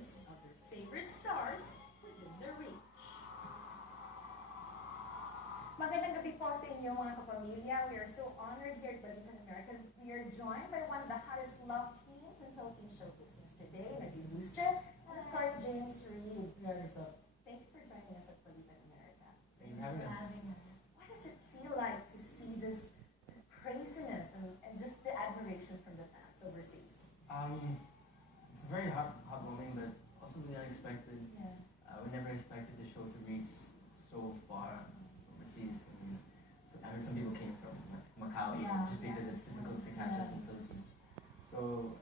moments of their favorite stars within their reach. Magandang gabi po sa inyo mga kapamilya. We are so honored here at Balitan America. We are joined by one of the hottest love teams in Philippine show business today, Jadine and of course James Reed. Thank you for joining us at Balitan America. Thank you for having us. What does it feel like to see this craziness and just the admiration from the fans overseas? It's very heartwarming, but also really unexpected. Yeah. We never expected the show to reach so far overseas. I mean, some people came from Macau, just because it's difficult to catch us in the Philippines. So,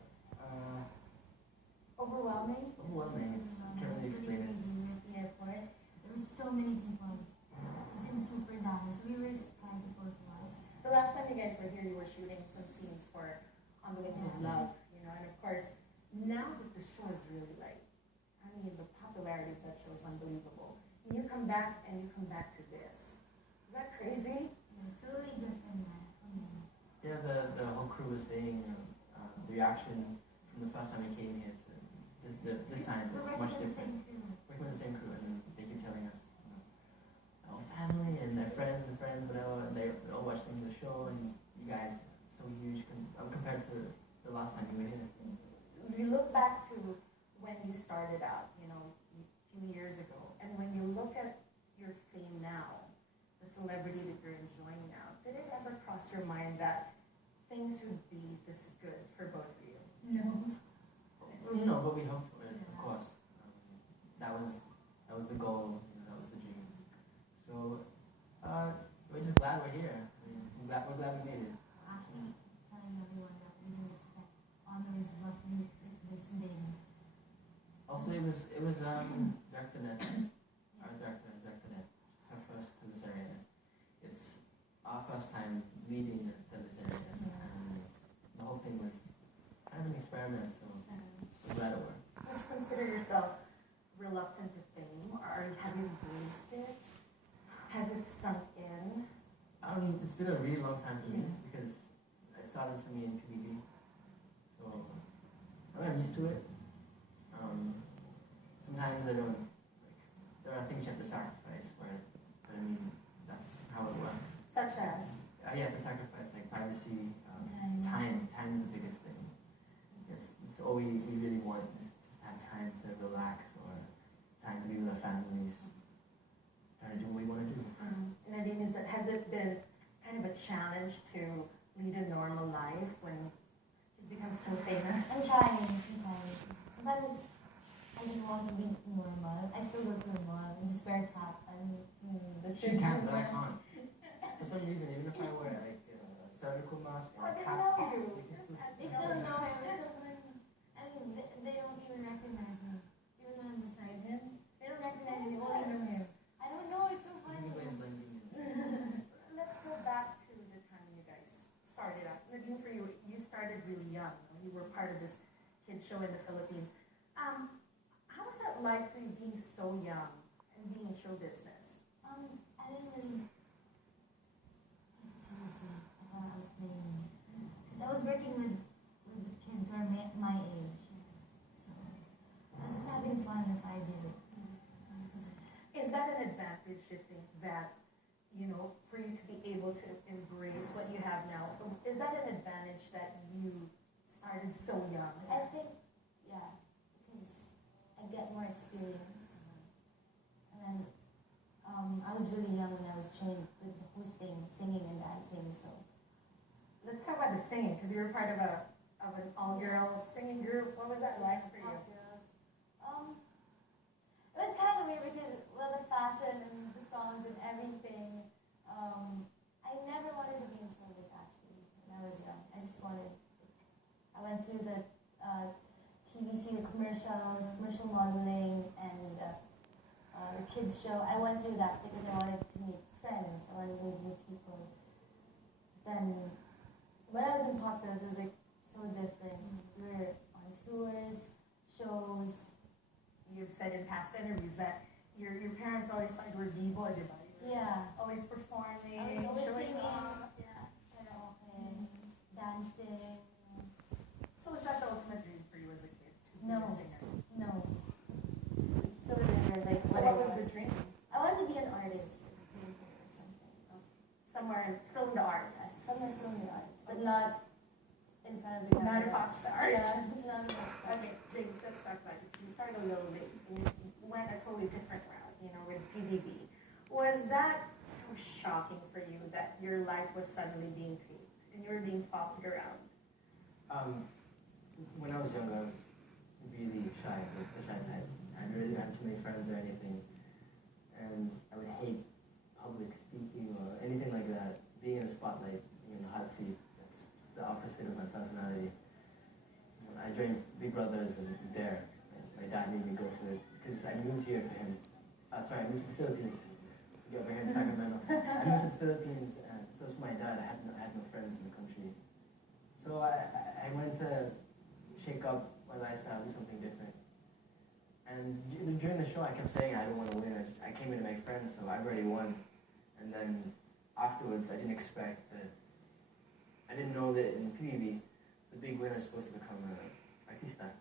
overwhelming? Overwhelming. Can't really explain it. We were at the airport. There were so many people. It was in super dami, so we were surprised, both of us. The last time you guys were here, you were shooting some scenes for On the Wings of Love, and of course, now that the show is really the popularity of that show is unbelievable. You come back to this. Is that crazy? Yeah, it's totally different now. Yeah, the whole crew was saying the reaction from the first time we came here to this time is much different. Working with the same crew, and they keep telling us, our family and their friends, whatever, they all watch the show, and you guys are so huge compared to the last time you were here. You look back to when you started out, a few years ago, and when you look at your fame now, the celebrity that you're enjoying now, did it ever cross your mind that things would be this good for both of you? No. No, but we hope for it, of course. That was the goal, that was the dream. So, we're just glad we're here. We're glad we made it. Actually, telling everyone that we didn't expect On the Wings of Love to be this big. Also, it was Director Net, our director, it's her first teleserye. It's our first time leading a teleserye, and the whole thing was kind of an experiment, so we're glad it worked. Would you consider yourself reluctant to fame, or have you embraced it? Has it sunk in? It's been a really long time for me, because it started for me in PBB, so I'm used to it. Sometimes I don't, there are things you have to sacrifice for it, but that's how it works. Such as? You have to sacrifice, privacy, time. Time is the biggest thing. It's all we really want, is to have time to relax, or time to be with our families, trying to do what we want to do. Jadine, has it been kind of a challenge to lead a normal life when you become so famous? I'm trying sometimes. Sometimes I just want to be normal. I still go to the mall and just wear a cap and She can, but I can't. For some reason, even if I wear a surgical mask and a cap, They still know him. I mean, they don't even recognize me. Even though I'm beside him, they don't recognize me. They only know him. I don't know. It's so funny. Let's go back to the time you guys started out. Jadine, for you, you started really young. You were part of this kid show in the Philippines. How was that like for you being so young and being in show business? I didn't really take it seriously. I thought I was playing. Because I was working with the kids who are my age. So I was just having fun. That's why I did it. Is that an advantage, you think, that, for you to be able to embrace what you have now? Is that an advantage that you started so young? I think, yeah, because I get more experience. And then I was really young when I was trained with hosting, singing, and dancing. So let's talk about the singing, because you were part of an all-girl singing group. What was that like for you? Girls. It was kind of weird because the fashion and the songs and everything. I never wanted to be in showbiz actually when I was young. I went through the TVC, the commercials, commercial modeling, and the kids show. I went through that because I wanted to meet friends. I wanted to meet new people. But then when I was in Pop Girls, it was so different. We were on tours, shows. You've said in past interviews that your parents always thought you were diva, di ba? Yeah. Always performing, I was always showing singing, off. Yeah. karaoke, dancing. So was that the ultimate dream for you as a kid, to be No. a singer? No. still in the arts. Some are still in the arts, but not in front of the camera. Not a pop star. Yeah, not a pop star. Okay, James, let's talk about it. You started a little late. You went a totally different route, with PBB. Was that so shocking for you that your life was suddenly being taped and you were being followed around? When I was young, I was really shy, the shy type. I really didn't have too many friends or anything. And I would hate public speaking or anything like that. Being in the spotlight, being in the hot seat, that's the opposite of my personality. I joined Big Brothers and Dare. My dad made me go to it because I moved here for him. I moved to the Philippines to get over here in Sacramento. I moved to the Philippines and first for my dad, I had no friends in the country. So I wanted to shake up my lifestyle, do something different. And during the show, I kept saying I don't want to win. I came in to make friends, so I've already won. And then afterwards, I didn't expect that. I didn't know that in PBB, the big winner is supposed to become an artista.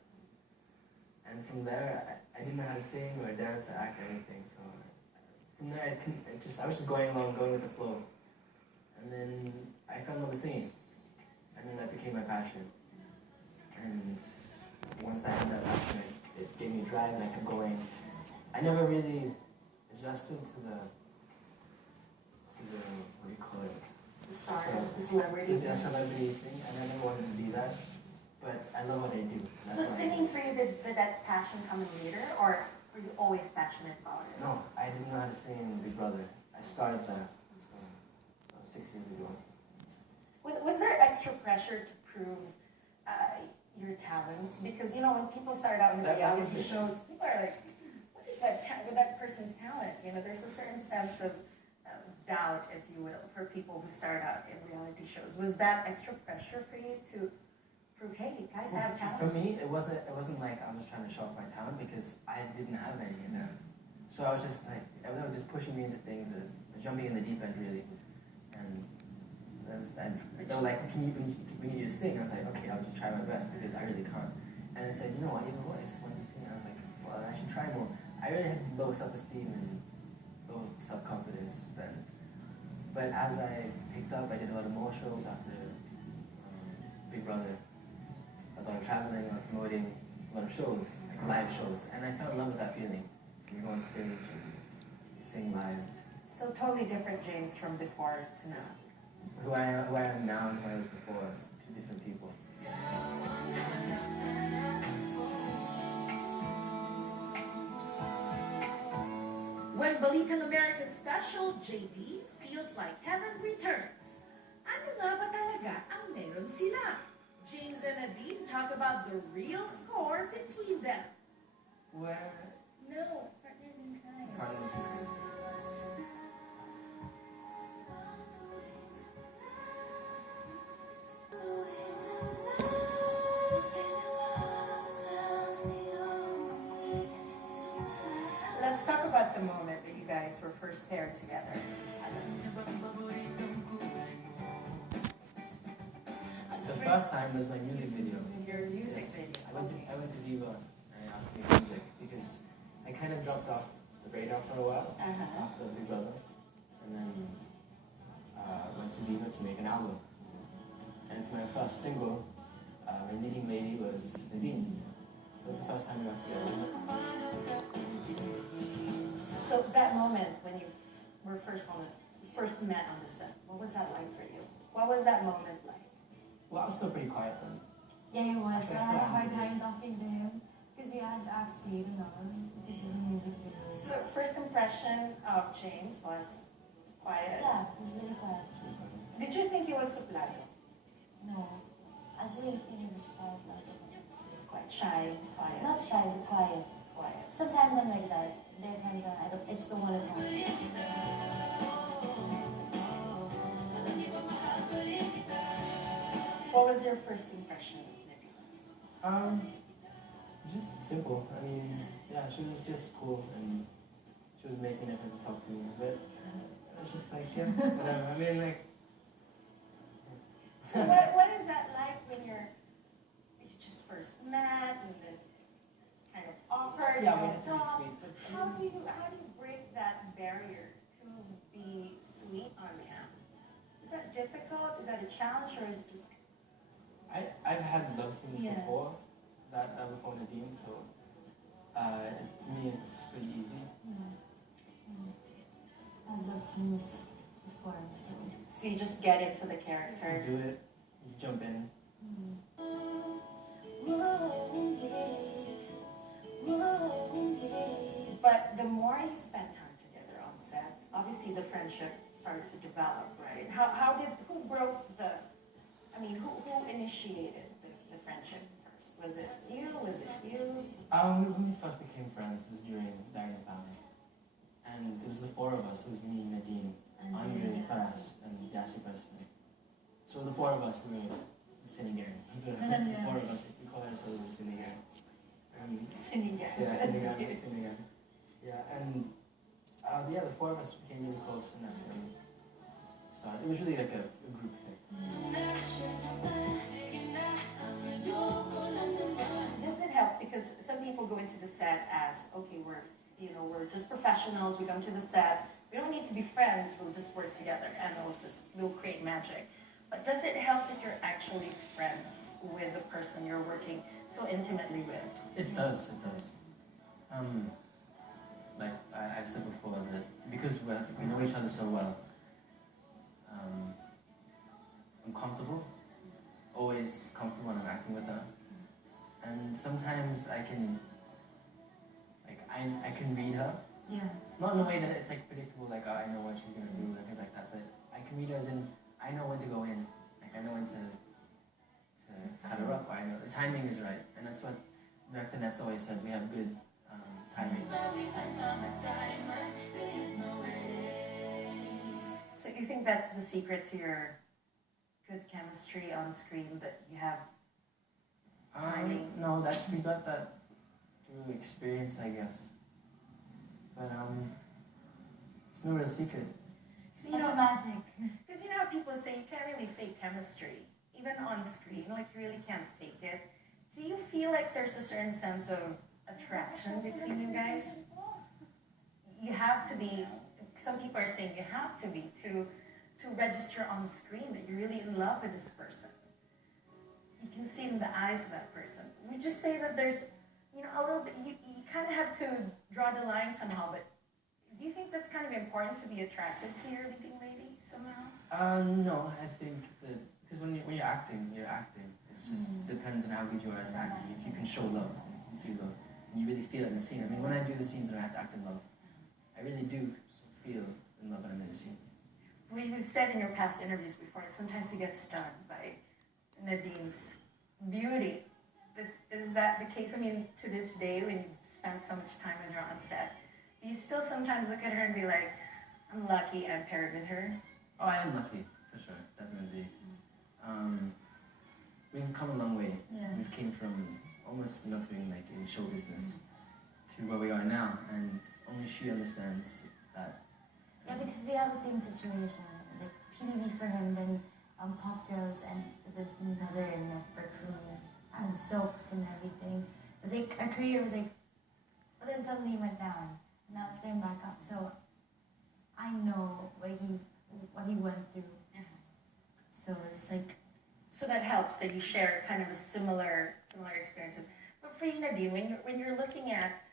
And from there, I didn't know how to sing or dance or act or anything. So from there, I was just going along, going with the flow. And then I fell in love with singing. And then that became my passion. And once I had that passion, it gave me drive and I kept going. I never really adjusted to the what do you call it? The star, the celebrity. The celebrity thing. And I never wanted to be that. But I love what I do. So singing for you, did that passion come in later, or were you always passionate about it? No, I didn't know how to sing in Big Brother. I started that 6 years ago. Was there extra pressure to prove your talents? Because when people start out in the reality shows, people are like, "What is that person's talent?" There's a certain sense of doubt, if you will, for people who start out in reality shows. Was that extra pressure for you to prove, hey, guys, I have talent? For me, it wasn't like I was trying to show off my talent because I didn't have any of them. So I was just like, everyone was just pushing me into things, jumping in the deep end, really. And they were like, we need you to sing. I was like, okay, I'll just try my best because I really can't. And they said, I need a voice when you sing. I was like, well, I should try more. I really had low self-esteem and low self-confidence then. But as I picked up, I did a lot of more shows after Big Brother. A lot of traveling, a lot of promoting, a lot of shows, like live shows. And I fell in love with that feeling. You go on stage and you sing live. So totally different James from before to now. Who I am now and who I was before is two different people. When Balitang American Special, Jadine feels like heaven returns. Ano nga ba talaga ang meron sila? James and Jadine talk about the real score between them. Where? No, Partners in Crime. Partners in Crime. Let's talk about the moment that you guys were first paired together. The first time was my music video. Your music video. I went to Viva and I asked to make music because I kind of dropped off the radar for a while after Big Brother, and then went to Viva to make an album. And for my first single, my leading lady was Jadine. So that's the first time we got together. So that moment when you were first met on the set, what was that like for you? What was that moment like? Well, I was still pretty quiet then. Yeah, he was. Actually, I I still had a have hard to time talking to him because we had to act sweet and all because of the music video. So first impression of James was quiet. Yeah, he was really quiet. Did you think he was suplado? No, I was really thinking he was quiet like it. He was quite shy, quiet. Not shy, but quiet. Quiet. Sometimes I'm like that. There are times I just don't want to talk. What was your first impression of Nadine? Just simple. I mean, yeah, she was just cool and she was making an effort to talk to me, but I was just like, yeah, whatever. I mean, like. So what is that like when you just first met and then kind of awkward? Yeah, we you had to be talk? sweet. But, How do you break that barrier to be sweet on him? Is that difficult? Is that a challenge, or is it just? I've had love teams Yeah. before, before Nadine, so for me it's pretty easy. I love teams before, so. So you just get into the character. Just do it, just jump in. But the more you spend time together on set, obviously the friendship started to develop, right? Who broke the, who initiated the friendship first? Was it you? Was it you? When we first became friends, it was during Dining Power. And it was the four of us. It was me, Nadine, Andre, Paras, and Yassi Preston. So the four of us, we were the Cine Gang. The four of us, we call ourselves the Cine Gang. Cine Gang. Yeah, Cine Gang, Cine Gang. Yeah, and the four of us became really close, and that's when we started. It was really like a group thing. Does it help? Because some people go into the set as, okay, we're just professionals, we come to the set, we don't need to be friends, we'll just work together and we'll create magic. But does it help that you're actually friends with the person you're working so intimately with? It does, it does. Like I've said before, that because we know each other so well, I'm comfortable, always comfortable when I'm acting with her. And sometimes I can read her. Yeah. Not in a way that it's like predictable, like, oh, I know what she's gonna do, like things like that, but I can read her as in, I know when to go in, like I know when to cut her up, I know the timing is right, and that's what Director Net's always said, we have good timing. So you think that's the secret to your good chemistry on screen, that you have timing? No, we got that through experience, I guess. But it's no real secret. So, That's magic. Because you know how people say you can't really fake chemistry, even on screen, like you really can't fake it. Do you feel like there's a certain sense of attraction between you guys? You have to be, some people are saying you have to be to register on screen that you're really in love with this person. You can see in the eyes of that person. We just say that there's, a little bit, you kind of have to draw the line somehow, but do you think that's kind of important to be attracted to your leading lady somehow? No, I think that, because when you're acting, you're acting. It's just depends on how good you are as an actor. If you can show love, you can see love, and you really feel it in the scene. I mean, when I do the scenes that I have to act in love, I really do feel in love when I'm in the scene. Well, you said in your past interviews before, sometimes you get stunned by Nadine's beauty. Is that the case? I mean, to this day, when you've spent so much time with her on set, do you still sometimes look at her and be like, I'm lucky I'm paired with her? Oh, I am lucky, for sure, definitely. We've come a long way. Yeah. We've came from almost nothing, like in show business, to where we are now, and only she understands that. Yeah, because we have the same situation. It's like PBB for him, then Pop Girls, and another for crew, and soaps and everything. It was like our career was like, but then suddenly it went down. Now it's going back up. So I know what he went through. So it's like. So that helps that you share kind of a similar experiences. But for you, Nadine, when you're looking at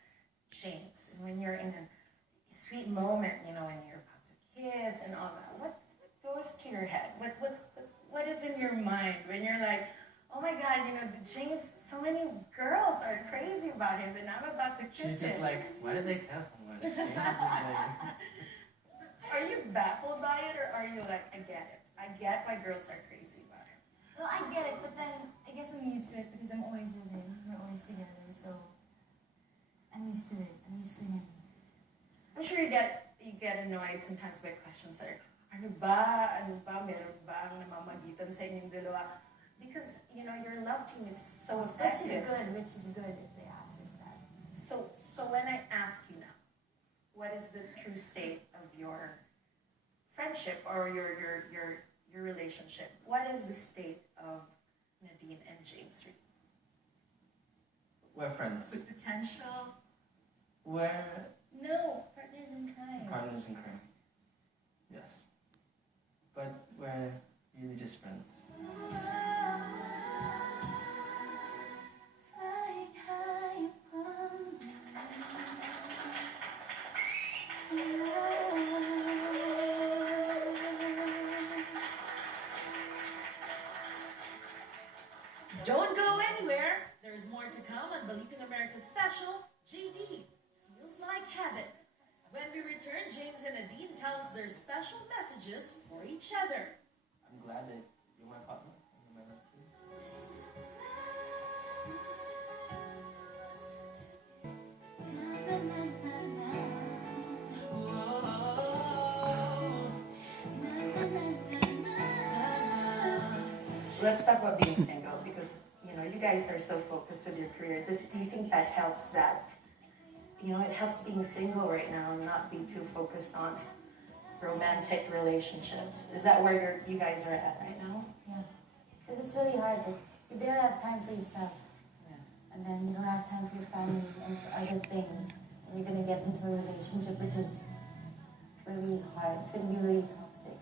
James and when you're in a sweet moment, when you're about to kiss and all that, what goes to your head? What is in your mind when you're like, oh my God, James, so many girls are crazy about him, and I'm about to kiss him. She's just like, why did they tell someone? James is just like... Are you baffled by it, or are you like, I get it. I get why girls are crazy about him. Well, I get it, but then I guess I'm used to it because I'm always with him. We're always together, so I'm used to it. I'm used to him. I'm sure you get annoyed sometimes by questions like, ano ba, meron ba ang namamagitan sa inyong dalawa? Because, your love team is so effective. Which is good if they ask us that. So when I ask you now, what is the true state of your friendship or your relationship? What is the state of Nadine and James? We're friends. With potential? We're... No, partners in crime. Partners in crime. Yes. But we're really just friends. Don't go anywhere. There's more to come on Balitang America's special, Jadine Feels Like Heaven. When we return, James and Nadine tell us their special messages for each other. I'm glad that you're my partner and you're my love too. Let's talk about being single because you guys are so focused with your career. Do you think that helps? It helps being single right now and not be too focused on romantic relationships. Is that where you guys are at right now? Yeah, because it's really hard. Like, you barely have time for yourself, and then you don't have time for your family and for other things. And you're gonna get into a relationship which is really hard. It's gonna be really toxic.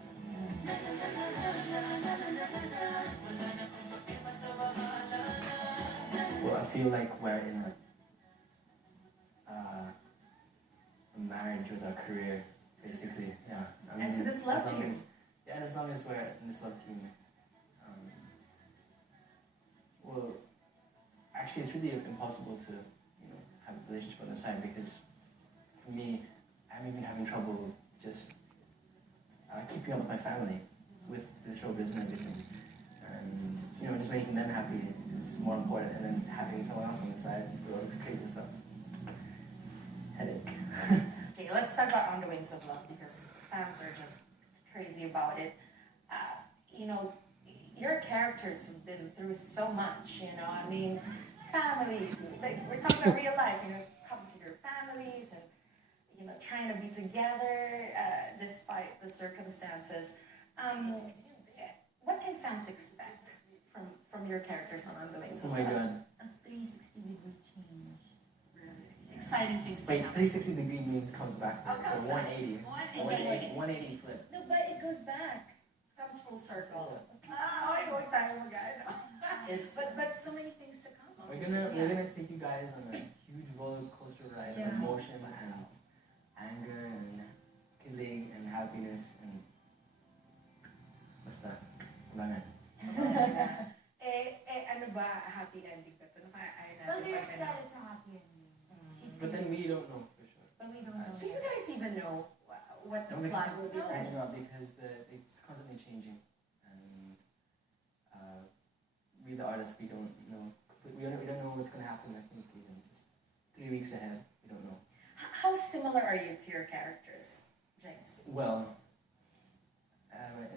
Well, I feel like we're in a marriage with our career, basically. Yeah. I mean, And to this love team. And as long as we're in this love team, well, actually, it's really impossible to have a relationship on the side because for me, I'm even having trouble just keeping up with my family with the showbiz and everything. And just making them happy is more important, and then having someone else on the side for all this crazy stuff. Headache. Okay, let's talk about On the Wings of Love because fans are just crazy about it. Your characters have been through so much, I mean, families, like we're talking about real life, comes with your families and, trying to be together despite the circumstances. What can fans expect from your characters on The Wings Oh of my Love? god. A 360-degree change. Really exciting things to Wait, happen. 360 degree means comes back. Oh, comes so back. 180. 180. 180 flip. No, but it goes back. It comes full circle. I won't tayo mag-ano. It's But so many things to come. we're obviously. gonna take you guys on a huge roller coaster ride of emotion and anger and killing and happiness and basta. Wala na. Ano ba, happy ending ba ito? Well, they're excited to happy ending. But then we don't know for sure. But we don't know. Do you guys even know what the No, because plot will be like? because it's constantly changing, and we the artists we don't know. We don't know what's gonna happen. I think even just 3 weeks ahead, we don't know. How similar are you to your characters, James? Well,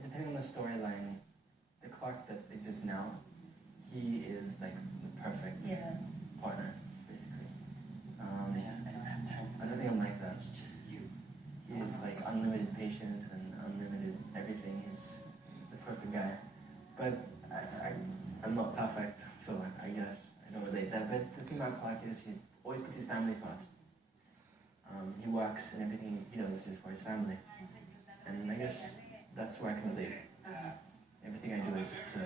depending on the storyline, the Clark that exists now, he is like the perfect partner, basically. I don't have time for I don't think I'm like that. It's just you. He is like unlimited patience and unlimited everything. He's the perfect guy. But I'm not perfect, so I guess I don't relate that. But the thing about Clark is he always puts his family first. He works and everything he does is for his family. And I guess that's where I can relate. Everything I do is just to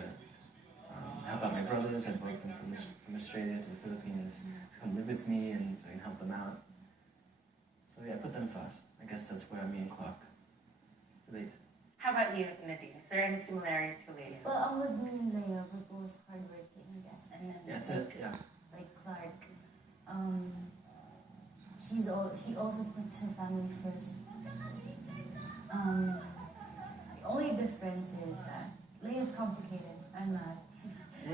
help out my brothers. I brought them from Australia to the Philippines to come live with me and so I can help them out. So yeah, I put them first. I guess that's where me and Clark relate. How about you, Nadine? Is there any similarity to Leah? Well, with me and Leia, we're both hardworking, I guess. And then Yeah, it's a, yeah. like Clark, she also puts her family first. The only difference is that Leia's complicated. I'm not.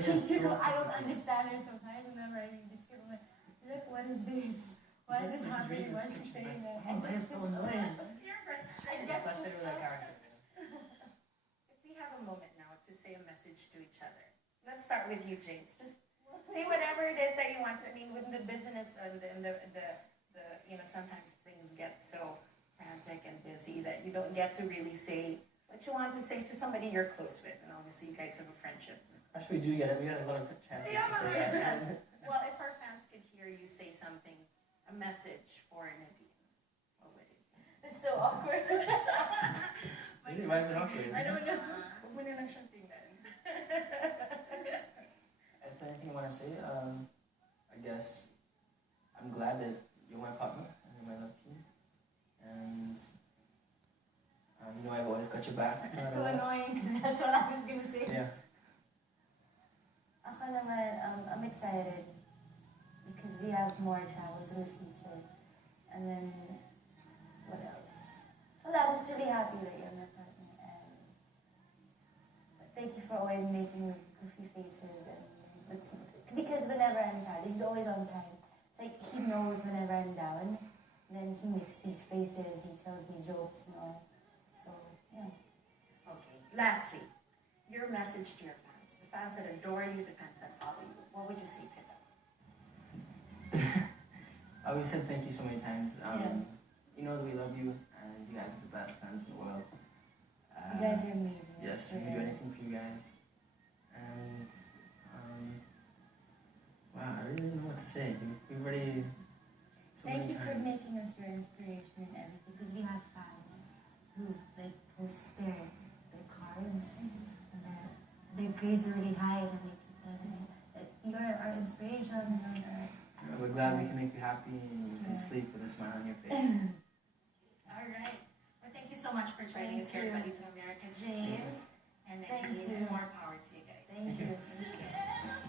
She's too. I don't understand her sometimes. Whenever I read the script, I'm like, what is this? Why is this happening? Why is she saying that? Oh, they're so annoying. You're I get Especially this with that stuff. character. If we have a moment now to say a message to each other, let's start with you, James. Just say whatever it is that you want. I mean, with the business and the sometimes things get so frantic and busy that you don't get to really say what you want to say to somebody you're close with. And obviously, you guys have a friendship. Actually, we got a lot of chances Yeah, to say a that. chance. Well, if our fans could hear you say something, a message for Nadine, what would it be? It's so awkward. Why is it awkward? I don't know. mo na lang siyang tingnan. If there's anything you want to say, I guess I'm glad that you're my partner and you're my love team. And you know I've always got your back. No That's matter so what. annoying because that's what I was gonna say. Yeah. Ako naman, I'm excited because we have more travels in the future. And then, what else? Well, I'm just really happy that you're my partner. And thank you for always making goofy faces. Because whenever I'm sad, he's always on time. It's like he knows whenever I'm down. And then he makes these faces, he tells me jokes and all. So, yeah. Okay, lastly, your message to your fans. The fans that adore you, the fans that follow you. What would you say to them? I always said thank you so many times. Yeah. You know that we love you and you guys are the best fans in the world. You guys are amazing. Yes, we do anything for you guys. And wow, I really don't know what to say. We've already so Thank many you for times. making us your inspiration and everything, because we have fans who like post their cards and their grades are really high, and then they keep telling me that you're our inspiration. We're glad we can make you happy and you can sleep with a smile on your face. All right. Well, thank you so much for joining us here at Balita America, James. And Thank Nadine, you. and more power to you guys. Thank you.